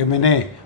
MNA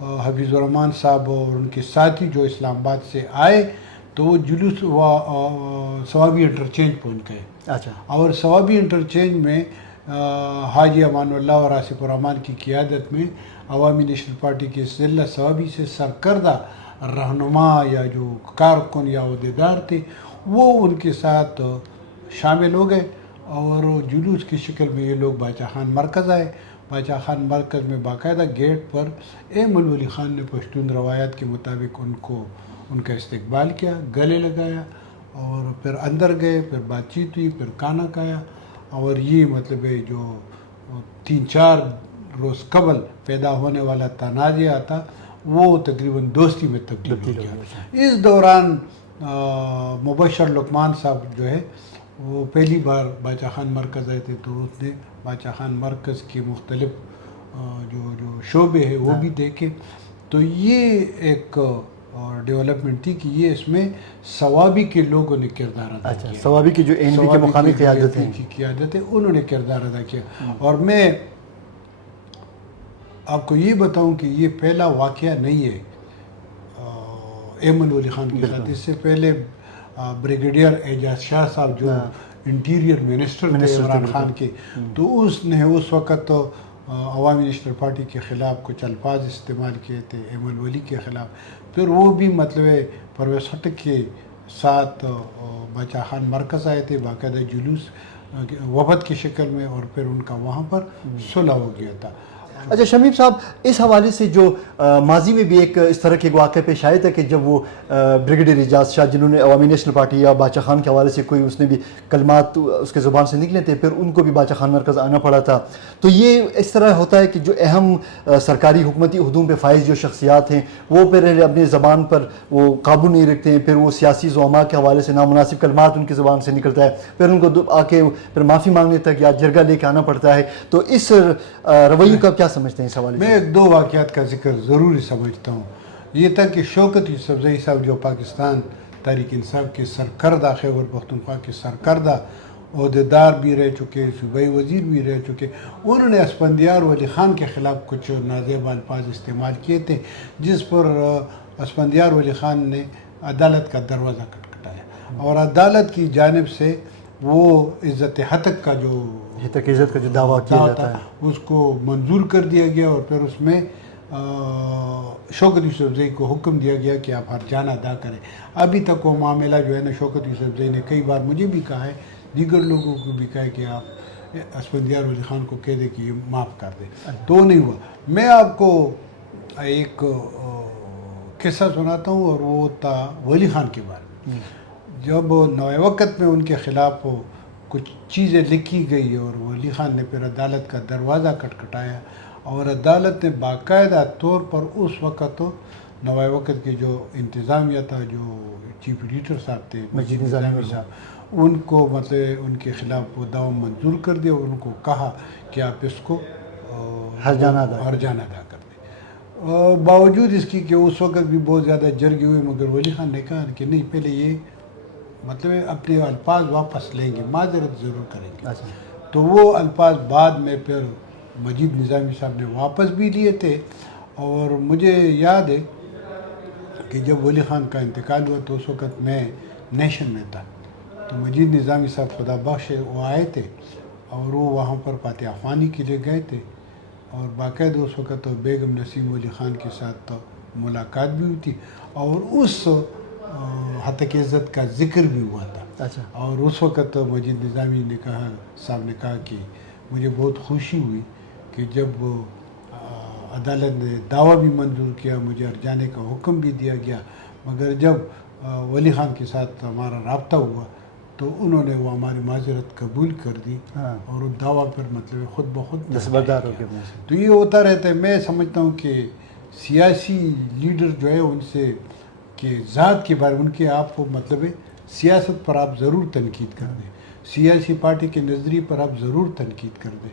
Hafeez الرحمان صاحب اور ان کے ساتھی جو اسلام آباد سے آئے تو وہ جلوس ثوابی انٹرچینج پہنچ گئے. اچھا. اور ثوابی انٹرچینج میں حاجی امان اللہ اور آصف الرحمان کی قیادت میں عوامی نیشنل پارٹی کے ضلع ثوابی سے سرکردہ رہنما یا جو کارکن یا عہدیدار تھے وہ ان کے ساتھ شامل ہو گئے اور جلوس کی شکل میں یہ لوگ باچا خان مرکز آئے. باچا خان مرکز میں باقاعدہ گیٹ پر ایمن ولی خان نے پشتون روایات کے مطابق ان کا استقبال کیا, گلے لگایا اور پھر اندر گئے, پھر بات چیت ہوئی, پھر کھانا کھایا. اور یہ مطلب ہے جو 3-4 روز قبل پیدا ہونے والا تنازعہ تھا وہ تقریباً دوستی میں تبدیل ہو گیا. اس دوران مبشر لقمان صاحب جو ہے وہ پہلی بار باچا خان مرکز آئے تھے تو اس نے باچا خان مرکز کے مختلف جو شعبے ہیں وہ بھی دیکھے. تو یہ ایک ڈیولپمنٹ تھی کہ یہ اس میں ثوابی کے لوگوں نے کردار ادا کیا. ثوابی کی جو این بی کے مقامی قیادت ہے انہوں نے کردار ادا کیا. اور میں آپ کو یہ بتاؤں کہ یہ پہلا واقعہ نہیں ہے ایمن ولی خان کے ساتھ. اس سے پہلے بریگیڈیئر اعجاز شاہ صاحب جو انٹیریئر منسٹر تھے عمران خان کے, تو اس نے اس وقت عوامی نیشنل پارٹی کے خلاف کچھ الفاظ استعمال کیے تھے ایمن ولی کے خلاف. پھر وہ بھی مطلب پرویز خٹک کے ساتھ باچا خان مرکز آئے تھے باقاعدہ جلوس وفد کی شکل میں اور پھر ان کا وہاں پر صلح ہو گیا تھا. اچھا شمیم صاحب, اس حوالے سے جو ماضی میں بھی ایک اس طرح کے واقعہ پیش آیا تھا کہ جب وہ بریگیڈیئر اعجاز شاہ جنہوں نے عوامی نیشنل پارٹی یا باچا خان کے حوالے سے کوئی اس نے بھی کلمات اس کے زبان سے نکلے تھے, پھر ان کو بھی باچا خان مرکز آنا پڑا تھا. تو یہ اس طرح ہوتا ہے کہ جو اہم سرکاری حکومتی عہدوں پہ فائز جو شخصیات ہیں وہ پھر اپنی زبان پر وہ قابو نہیں رکھتے ہیں, پھر وہ سیاسی زعماء کے حوالے سے نامناسب کلمات ان کی زبان سے نکلتا ہے, پھر ان کو آ کے پھر معافی مانگنے تک یا جرگہ لے کے آنا پڑتا ہے. تو اس رویے کا کیا سمجھتے ہیں اس حوالے سے؟ میں 2 واقعات کا ذکر ضروری سمجھتا ہوں. یہ تھا کہ شوکت یوسفزئی صاحب جو پاکستان تحریک انصاف کے سرکردہ خیبر پختونخوا کے سرکردہ عہدیدار بھی رہ چکے, صوبائی وزیر بھی رہ چکے, انہوں نے اسفندیار ولی خان کے خلاف کچھ نازیب الفاظ استعمال کیے تھے جس پر اسفندیار ولی خان نے عدالت کا دروازہ کھٹکھٹایا اور عدالت کی جانب سے وہ عزت ہتک کا جو عزت کا جو دعویٰ کیا جاتا ہے اس کو منظور کر دیا گیا اور پھر اس میں شوکت یوسفزئی کو حکم دیا گیا کہ آپ ہرجانہ ادا کریں. ابھی تک وہ معاملہ جو ہے نا شوکت یوسفزئی نے کئی بار مجھے بھی کہا ہے, دیگر لوگوں کو بھی کہا ہے کہ آپ اسفندیار ولی خان کو کہہ دیں کہ یہ معاف کر دیں. تو نہیں ہوا. میں آپ کو ایک قصہ سناتا ہوں اور وہ تھا ولی خان کے بارے میں. جب نوئے وقت میں ان کے خلاف کچھ چیزیں لکھی گئی اور ولی خان نے پھر عدالت کا دروازہ کھٹکھٹایا اور عدالت نے باقاعدہ طور پر اس وقت نوئے وقت کے جو انتظامیہ تھا, جو چیف ایڈیٹر صاحب تھے مجید نظامی صاحب, ان کو مطلب ان کے خلاف وہ دعوی منظور کر دیا اور ان کو کہا کہ آپ اس کو ہرجانہ ادا کر دیں. باوجود اس کی کہ اس وقت بھی بہت زیادہ جرگے ہوئے مگر ولی خان نے کہا کہ نہیں, پہلے یہ مطلب اپنے الفاظ واپس لیں گے, معذرت ضرور کریں گے. تو وہ الفاظ بعد میں پھر مجید نظامی صاحب نے واپس بھی لیے تھے. اور مجھے یاد ہے کہ جب ولی خان کا انتقال ہوا تو اس وقت میں نیشن میں تھا, تو مجید نظامی صاحب خدا بخش وہ آئے تھے اور وہ وہاں پر فاتحہ خوانی کے لیے گئے تھے اور باقاعدہ اس وقت بیگم نسیم ولی خان کے ساتھ ملاقات بھی ہوئی تھی اور اس ہتک عزت کا ذکر بھی ہوا تھا. اور اس وقت مجید نظامی نے کہا, صاحب نے کہا کہ مجھے بہت خوشی ہوئی کہ جب عدالت نے دعویٰ بھی منظور کیا, مجھے ہرجانے کا حکم بھی دیا گیا, مگر جب ولی خان کے ساتھ ہمارا رابطہ ہوا تو انہوں نے وہ ہماری معذرت قبول کر دی اور وہ دعویٰ پھر مطلب خود بخود دستبردار ہو گیا. تو یہ ہوتا رہتا ہے. میں سمجھتا ہوں کہ سیاسی لیڈر جو ہے ان سے کہ ذات کے بارے ان کے آپ کو مطلب سیاست پر آپ ضرور تنقید کر دیں, سیاسی پارٹی کے نظریے پر آپ ضرور تنقید کر دیں,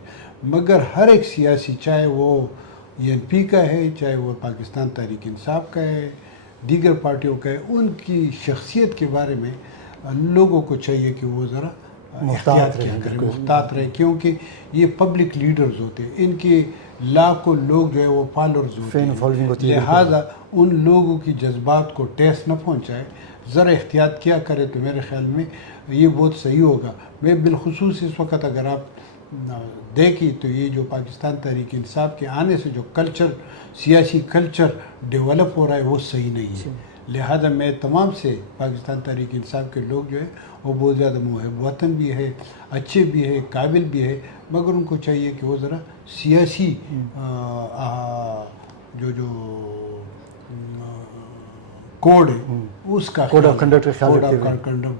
مگر ہر ایک سیاسی چاہے وہ ENP کا ہے, چاہے وہ پاکستان تحریک انصاف کا ہے, دیگر پارٹیوں کا ہے, ان کی شخصیت کے بارے میں لوگوں کو چاہیے کہ وہ ذرا احتیاط کیا کریں, محتاط رہیں, کیونکہ یہ پبلک لیڈرز ہوتے ہیں. ان کی لاکھوں لوگ جو ہے وہ فالوورز ہوتے ہیں، لہٰذا ان لوگوں کی جذبات کو ٹیس نہ پہنچائے، ذرا احتیاط کیا کرے تو میرے خیال میں یہ بہت صحیح ہوگا۔ میں بالخصوص اس وقت اگر آپ دیکھیں تو یہ جو پاکستان تحریک انصاف کے آنے سے جو کلچر، سیاسی کلچر ڈیولپ ہو رہا ہے وہ صحیح نہیں ہے، لہذا میں تمام سے پاکستان تحریک انصاف کے لوگ جو ہے وہ بہت زیادہ محب وطن بھی ہے، اچھے بھی ہے، قابل بھی ہے، مگر ان کو چاہیے کہ وہ ذرا سیاسی جو کوڈ ہے اس کا کوڈ آف کنڈکٹ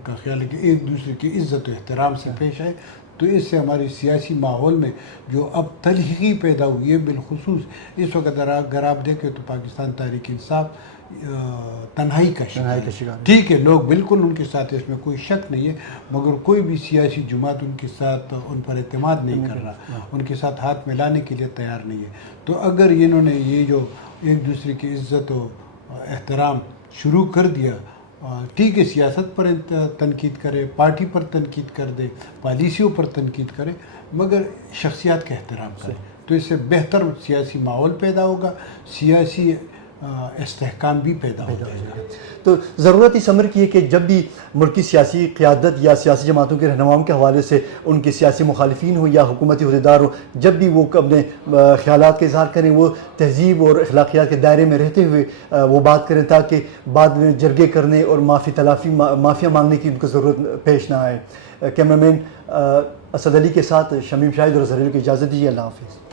کا خیال ہے کہ ایک دوسرے کی عزت و احترام سے پیش آئے، تو اس سے ہماری سیاسی ماحول میں جو اب تلخی پیدا ہوئی ہے، بالخصوص اس وقت اگر آپ دیکھیں تو پاکستان تحریک انصاف تنہائی کا شکار ہے۔ ٹھیک ہے، لوگ بالکل ان کے ساتھ، اس میں کوئی شک نہیں ہے، مگر کوئی بھی سیاسی جماعت ان کے ساتھ ان پر اعتماد نہیں کر رہا، ان کے ساتھ ہاتھ ملانے کے لیے تیار نہیں ہے۔ تو اگر انہوں نے یہ جو ایک دوسرے کی عزت و احترام شروع کر دیا، ٹھیک ہے، سیاست پر تنقید کرے، پارٹی پر تنقید کر دے، پالیسیوں پر تنقید کرے، مگر شخصیات کا احترام کرے، تو اس سے بہتر سیاسی ماحول پیدا ہوگا، سیاسی استحکام بھی پیدا ہو جائے گا۔ تو ضرورت اس امر کی ہے کہ جب بھی ملکی سیاسی قیادت یا سیاسی جماعتوں کے رہنماؤں کے حوالے سے ان کے سیاسی مخالفین ہوں یا حکومتی عہدیدار ہوں، جب بھی وہ اپنے خیالات کا اظہار کریں، وہ تہذیب اور اخلاقیات کے دائرے میں رہتے ہوئے وہ بات کریں، تاکہ بعد میں جرگے کرنے اور معافیا مانگنے کی ان کو ضرورت پیش نہ آئے۔ کیمرہ مین اسد علی کے ساتھ شمیم شاہد اور اظہر علی کو اجازت دیجیے، اللہ حافظ۔